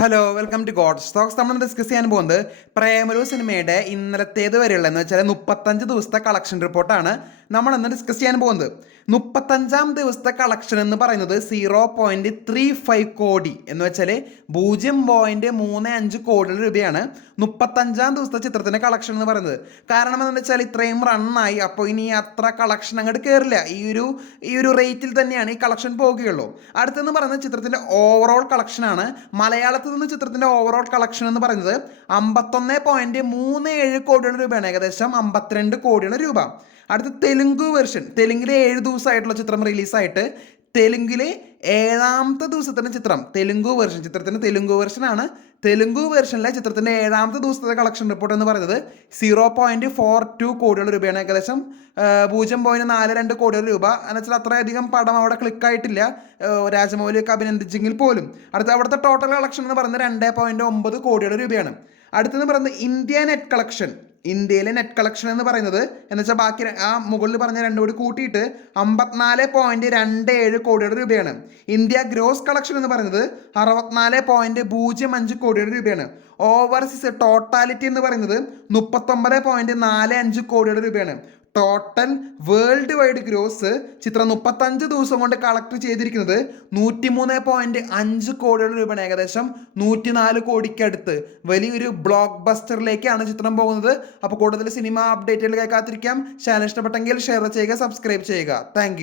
Hello welcome to God Stocks നമ്മൾ discuss ചെയ്യാൻ പോകുന്നത് പ്രേമലു സിനിമയുടെ ഇന്നലത്തേത് വരെയുള്ള എന്ന് വെച്ചാൽ മുപ്പത്തഞ്ച് ദിവസത്തെ കളക്ഷൻ റിപ്പോർട്ടാണ് നമ്മൾ ഇന്ന് ഡിസ്കസ് ചെയ്യാൻ പോകുന്നത്. മുപ്പത്തഞ്ചാം ദിവസത്തെ കളക്ഷൻ എന്ന് പറയുന്നത് സീറോ പോയിന്റ് ത്രീ ഫൈവ് കോടി എന്ന് വെച്ചാൽ പൂജ്യം പോയിന്റ് മൂന്ന് അഞ്ച് കോടി രൂപയാണ് മുപ്പത്തഞ്ചാം ദിവസത്തെ ചിത്രത്തിന്റെ കളക്ഷൻ എന്ന് പറയുന്നത്. കാരണം എന്താണെന്ന് വെച്ചാൽ ഇത്രയും റണ്ണായി അപ്പോൾ ഇനി അത്ര കളക്ഷൻ അങ്ങോട്ട് കയറില്ല ഈ ഒരു ഈ ഒരു റേറ്റിൽ തന്നെയാണ് ഈ കളക്ഷൻ പോകുകയുള്ളൂ. അടുത്തെന്ന് പറയുന്നത് ചിത്രത്തിന്റെ ഓവറോൾ കളക്ഷനാണ് മലയാളത്തിൽ നിന്ന് ചിത്രത്തിന്റെ ഓവറോൾ കളക്ഷൻ എന്ന് പറയുന്നത് അമ്പത്തൊന്ന് പോയിന്റ് മൂന്ന് ഏഴ് കോടിയുടെ രൂപയാണ്. ഏകദേശം അമ്പത്തിരണ്ട് കോടിയാണ് രൂപ. അടുത്ത തെലുങ്ക് വെർഷൻ തെലുങ്കിലെ ഏഴ് ദിവസമായിട്ടുള്ള ചിത്രം റിലീസായിട്ട് തെലുങ്കിലെ ഏഴാമത്തെ ദിവസത്തിന്റെ ചിത്രം തെലുങ്കു വെർഷൻ ചിത്രത്തിന്റെ തെലുങ്കു വെർഷനാണ് തെലുങ്കു വെർഷനിലെ ചിത്രത്തിന്റെ ഏഴാമത്തെ ദിവസത്തെ കളക്ഷൻ റിപ്പോർട്ട് എന്ന് പറയുന്നത് സീറോ പോയിന്റ് ഫോർ ടു കോടികൾ രൂപയാണ് ഏകദേശം. പൂജ്യം പോയിന്റ് നാല് രണ്ട് കോടികൾ രൂപ. എന്ന് വെച്ചാൽ അത്രയധികം പടം അവിടെ ക്ലിക്കായിട്ടില്ല രാജമൗലിയൊക്കെ അഭിനന്ദിച്ചെങ്കിൽ പോലും. അടുത്ത അവിടുത്തെ ടോട്ടൽ കളക്ഷൻ എന്ന് പറയുന്നത് രണ്ട് പോയിന്റ് ഒമ്പത് കോടികൾ രൂപയാണ്. അടുത്തെന്ന് പറയുന്നത് ഇന്ത്യ നെറ്റ് കളക്ഷൻ ഇന്ത്യയിലെ നെറ്റ് കളക്ഷൻ എന്ന് പറയുന്നത്. എന്ന് വെച്ചാൽ ബാക്കി ആ മുകളിൽ പറഞ്ഞ രണ്ടും കൂടി കൂട്ടിയിട്ട് അമ്പത്തിനാല് പോയിന്റ് രണ്ട് ഏഴ് കോടിയുടെ രൂപയാണ്. ഇന്ത്യ ഗ്രോസ് കളക്ഷൻ എന്ന് പറയുന്നത് അറുപത്തിനാല് പോയിന്റ് പൂജ്യം അഞ്ച് കോടിയുടെ രൂപയാണ്. ഓവർസീസ് ടോട്ടാലിറ്റി എന്ന് പറയുന്നത് മുപ്പത്തൊമ്പത് പോയിന്റ് നാല് അഞ്ച് കോടിയുടെ രൂപയാണ്. ടോട്ടൽ വേൾഡ് വൈഡ് ഗ്രോസ് ചിത്രം മുപ്പത്തഞ്ച് ദിവസം കൊണ്ട് കളക്ട് ചെയ്തിരിക്കുന്നത് നൂറ്റിമൂന്ന് പോയിന്റ് അഞ്ച് കോടിയുടെ രൂപയാണ് ഏകദേശം നൂറ്റിനാല് കോടിക്കടുത്ത്. വലിയൊരു ബ്ലോക്ക് ബസ്റ്ററിലേക്കാണ് ചിത്രം പോകുന്നത്. അപ്പോൾ കൂടുതൽ സിനിമ അപ്ഡേറ്റുകൾ കേൾക്കാതിരിക്കാം ചാനൽ ഇഷ്ടപ്പെട്ടെങ്കിൽ ഷെയർ ചെയ്യുക സബ്സ്ക്രൈബ് ചെയ്യുക. താങ്ക്